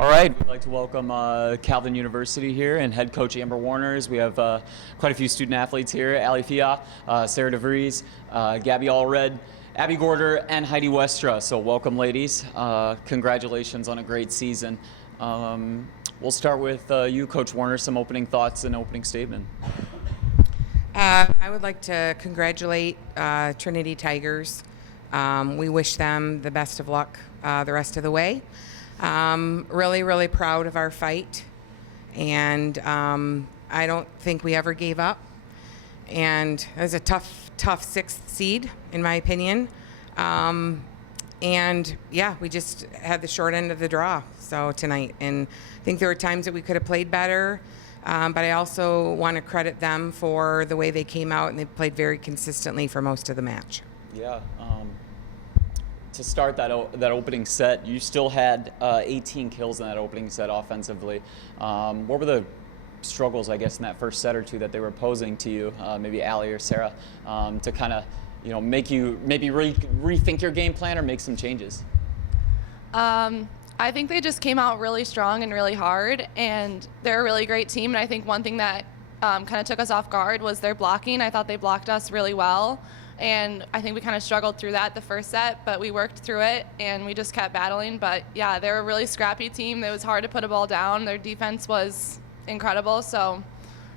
All right, we'd like to welcome Calvin University here and head coach Amber Warners. We have quite a few student athletes here: Ali Fia, Sarah DeVries, Gabby Allred, Abby Gorder, and Heidi Westra. So welcome, ladies. Congratulations on a great season. We'll start with you, Coach Warner, some opening thoughts and opening statement. I would like to congratulate Trinity Tigers. We wish them the best of luck the rest of the way. Really, really proud of our fight, and I don't think we ever gave up. And it was a tough sixth seed, in my opinion. And yeah, we just had the short end of the draw tonight. And I think there were times that we could have played better, but I also want to credit them for the way they came out, and they played very consistently for most of the match. Yeah. To start that opening set, you still had 18 kills in that opening set offensively. What were the struggles, I guess, in that first set or two that they were posing to you, maybe Ali or Sarah, to kind of, make you maybe rethink your game plan or make some changes? I think they just came out really strong and really hard, and they're a really great team. And I think one thing that kind of took us off guard was their blocking. I thought they blocked us really well. And I think we kind of struggled through that the first set, but we worked through it and we just kept battling. But yeah, they're a really scrappy team. It was hard to put a ball down. Their defense was incredible. So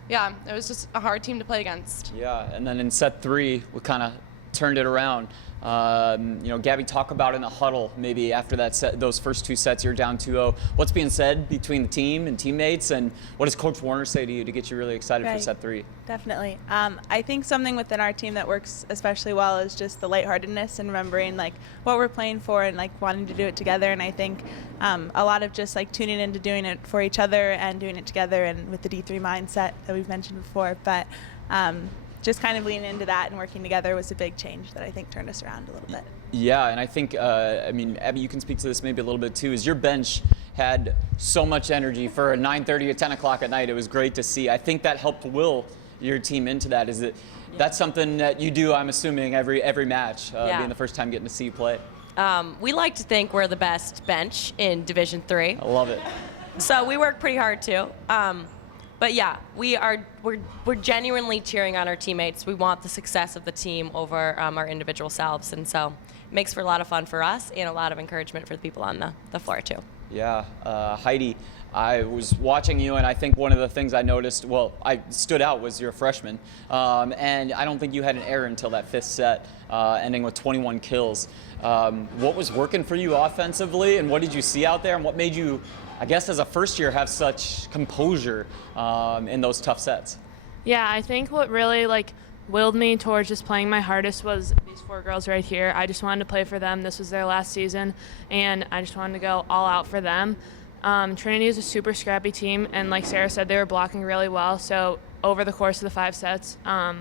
yeah, it was just a hard team to play against. Yeah, and then in set three, we kind of turned it around. Gabby, talk about in the huddle, maybe after that set, those first two sets, you're down 2-0. What's being said between the team and teammates, and what does Coach Warner say to you to get you really excited for set three? Definitely. I think something within our team that works especially well is just the lightheartedness and remembering what we're playing for and wanting to do it together. And I think a lot of just tuning into doing it for each other and doing it together, and with the D3 mindset that we've mentioned before. But just kind of leaning into that and working together was a big change that I think turned us around a little bit. Yeah, and I think, Abby, you can speak to this maybe a little bit too, is your bench had so much energy for a 9:30 or 10 o'clock at night. It was great to see. I think that helped will your team into that. That's something that you do, I'm assuming, every match, being the first time getting to see you play? We like to think we're the best bench in Division III. I love it. So we work pretty hard too. But yeah, we're genuinely cheering on our teammates. We want the success of the team over our individual selves, and so it makes for a lot of fun for us and a lot of encouragement for the people on the floor too. Yeah, Heidi, I was watching you, and I think one of the things I noticed, I stood out, was you're a freshman, and I don't think you had an error until that fifth set, ending with 21 kills. What was working for you offensively, and what did you see out there, and what made you, I guess, as a first year, have such composure in those tough sets? Yeah, I think what really willed me towards just playing my hardest was these four girls right here. I just wanted to play for them. This was their last season, and I just wanted to go all out for them. Trinity is a super scrappy team, and like Sarah said, they were blocking really well. So over the course of the 5 sets,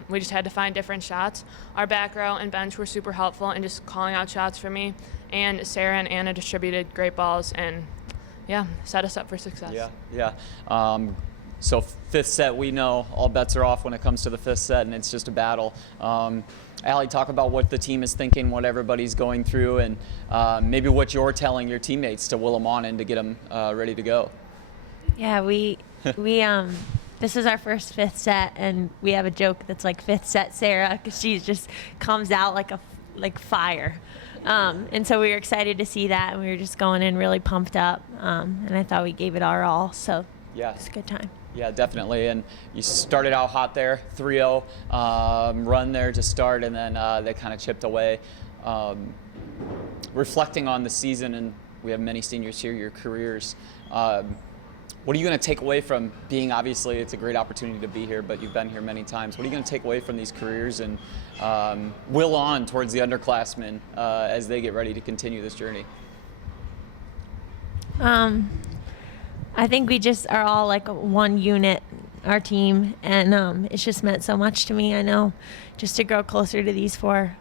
we just had to find different shots. Our back row and bench were super helpful in just calling out shots for me, and Sarah and Anna distributed great balls and set us up for success. Yeah. So fifth set, we know all bets are off when it comes to the fifth set, and it's just a battle. Ali, talk about what the team is thinking, what everybody's going through, and maybe what you're telling your teammates to will them on and to get them ready to go. Yeah, we this is our first fifth set, and we have a joke that's like fifth set Sarah, because she just comes out like fire. And so we were excited to see that, and we were just going in really pumped up, and I thought we gave it our all, so yeah, it's a good time. Yeah, definitely, and you started out hot there, 3-0 run there to start, and then they kind of chipped away. Reflecting on the season, and we have many seniors here, your careers, what are you going to take away from being, obviously it's a great opportunity to be here, but you've been here many times. What are you going to take away from these careers and will on towards the underclassmen as they get ready to continue this journey? I think we just are all like one unit, our team, and it's just meant so much to me. I know just to grow closer to these four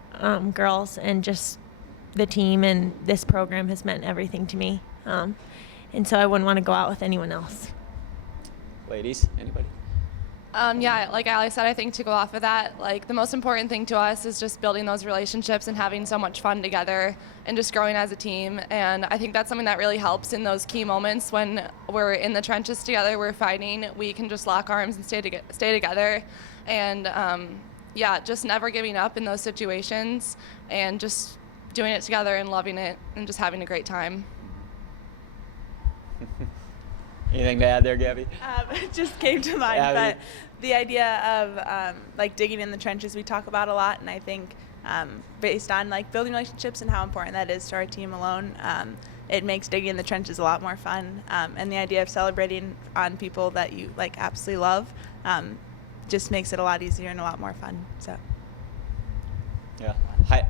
girls, and just the team and this program has meant everything to me. And so I wouldn't want to go out with anyone else. Ladies, anybody? Yeah, like Ali said, I think to go off of that, like the most important thing to us is just building those relationships and having so much fun together and just growing as a team. And I think that's something that really helps in those key moments when we're in the trenches together, we're fighting, we can just lock arms and stay together. And yeah, just never giving up in those situations and just doing it together and loving it and just having a great time. Anything to add there, Gabby? It just came to mind, Abby. but the idea of like digging in the trenches we talk about a lot, and I think based on like building relationships and how important that is to our team alone, it makes digging in the trenches a lot more fun. And the idea of celebrating on people that you like absolutely love just makes it a lot easier and a lot more fun. So. Yeah. Hi.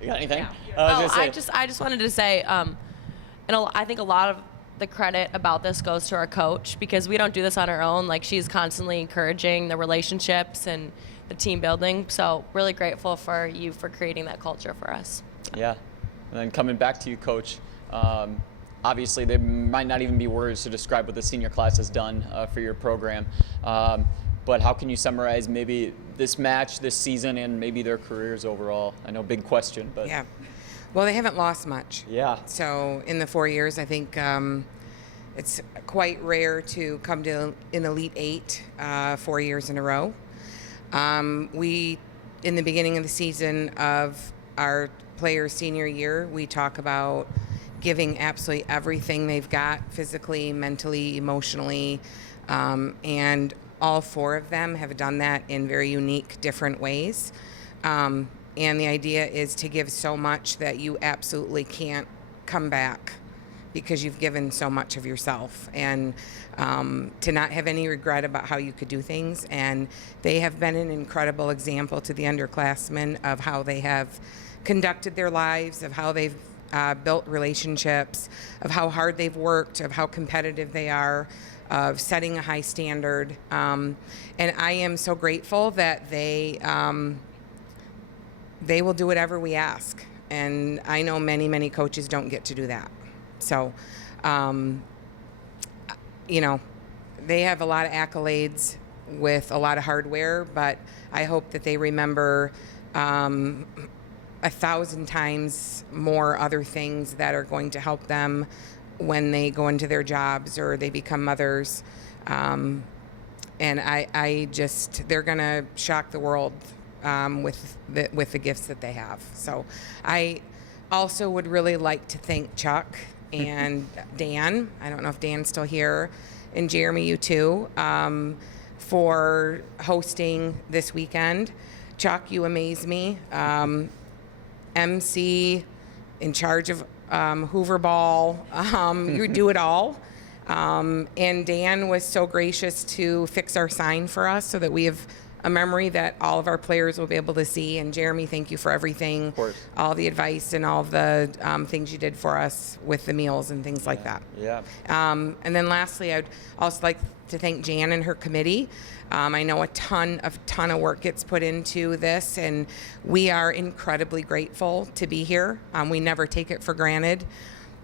You got anything? I just wanted to say, I think a lot of the credit about this goes to our coach, because we don't do this on our own. Like, she's constantly encouraging the relationships and the team building. So really grateful for you for creating that culture for us. Yeah. And then coming back to you, Coach, obviously there might not even be words to describe what the senior class has done for your program. But how can you summarize maybe this match, this season, and maybe their careers overall? I know, big question, but. Yeah. Well, they haven't lost much. Yeah. So in the 4 years, I think it's quite rare to come to an Elite Eight 4 years in a row. We, in the beginning of the season of our players' senior year, we talk about giving absolutely everything they've got, physically, mentally, emotionally, and all four of them have done that in very unique, different ways. And the idea is to give so much that you absolutely can't come back because you've given so much of yourself, and to not have any regret about how you could do things. And they have been an incredible example to the underclassmen of how they have conducted their lives, of how they've built relationships, of how hard they've worked, of how competitive they are, of setting a high standard. And I am so grateful that they will do whatever we ask. And I know many, many coaches don't get to do that. So, they have a lot of accolades with a lot of hardware, but I hope that they remember 1,000 times more other things that are going to help them when they go into their jobs or they become mothers. And they're going to shock the world with the gifts that they have. So I also would really like to thank Chuck and Dan. I don't know if Dan's still here, and Jeremy, you too, for hosting this weekend. Chuck, you amaze me. MC, in charge of Hoover Ball, you do it all. And Dan was so gracious to fix our sign for us so that we have a memory that all of our players will be able to see. And Jeremy, thank you for everything, Of course. all the advice and all the things you did for us with the meals and things like that. Yeah. And then lastly, I'd also like to thank Jan and her committee. I know a ton of work gets put into this, and we are incredibly grateful to be here. We never take it for granted.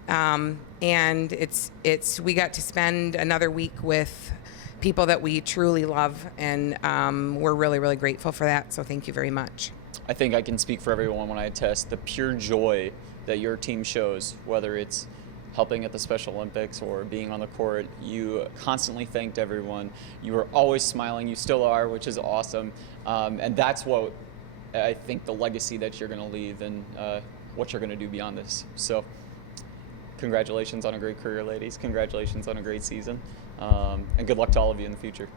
And we got to spend another week with people that we truly love, and we're really, really grateful for that. So thank you very much. I think I can speak for everyone when I attest the pure joy that your team shows, whether it's helping at the Special Olympics or being on the court. You constantly thanked everyone. You were always smiling. You still are, which is awesome. And that's what I think the legacy that you're going to leave and what you're going to do beyond this. So congratulations on a great career, ladies. Congratulations on a great season. And good luck to all of you in the future.